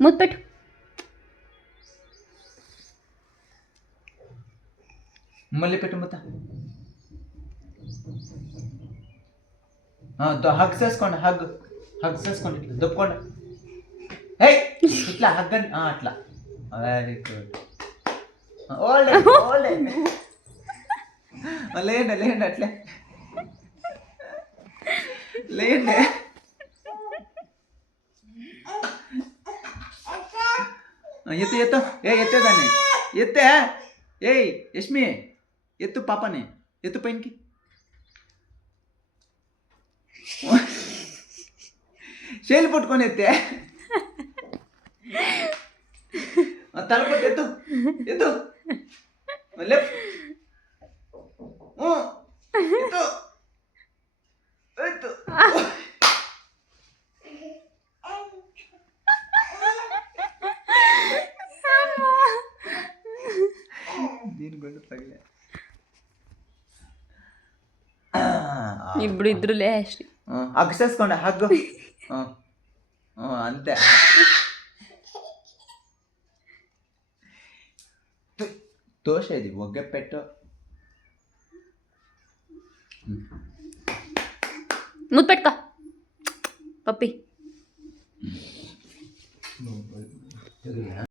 ముద్దు పెట్టు. మళ్ళీ పెట్టు ముద్ద. హగ్ చేసుకోండి, హగ్ చేసుకోండి, ఇట్లా దొప్పుకోండి. ఏయ్ ఇట్లా హగ్ అండి, అట్లా. Very good. ఓల్డ్ లేండి అట్లే లేండి. ఎత్తు ఎత్తేదాన్ని ఎత్తే. ఏయ్ యష్మి ఎత్తు పాపని, ఎత్తు పైనకి. చేలు పట్టుకొని ఎత్తే. తలపట్టు ఎత్తు ఎత్తు లెఫ్ట్ ఎత్తు ఎత్తు. దీని గొడ్డు తగిలే. ఇప్పుడు ఇద్దరు లేచి హగ్ చేసుకోండి, హగ్. అంతే. దోశ ఇది ఒగ్గ పెట్టు. ముద్దు పెట్టుకో పప్పి.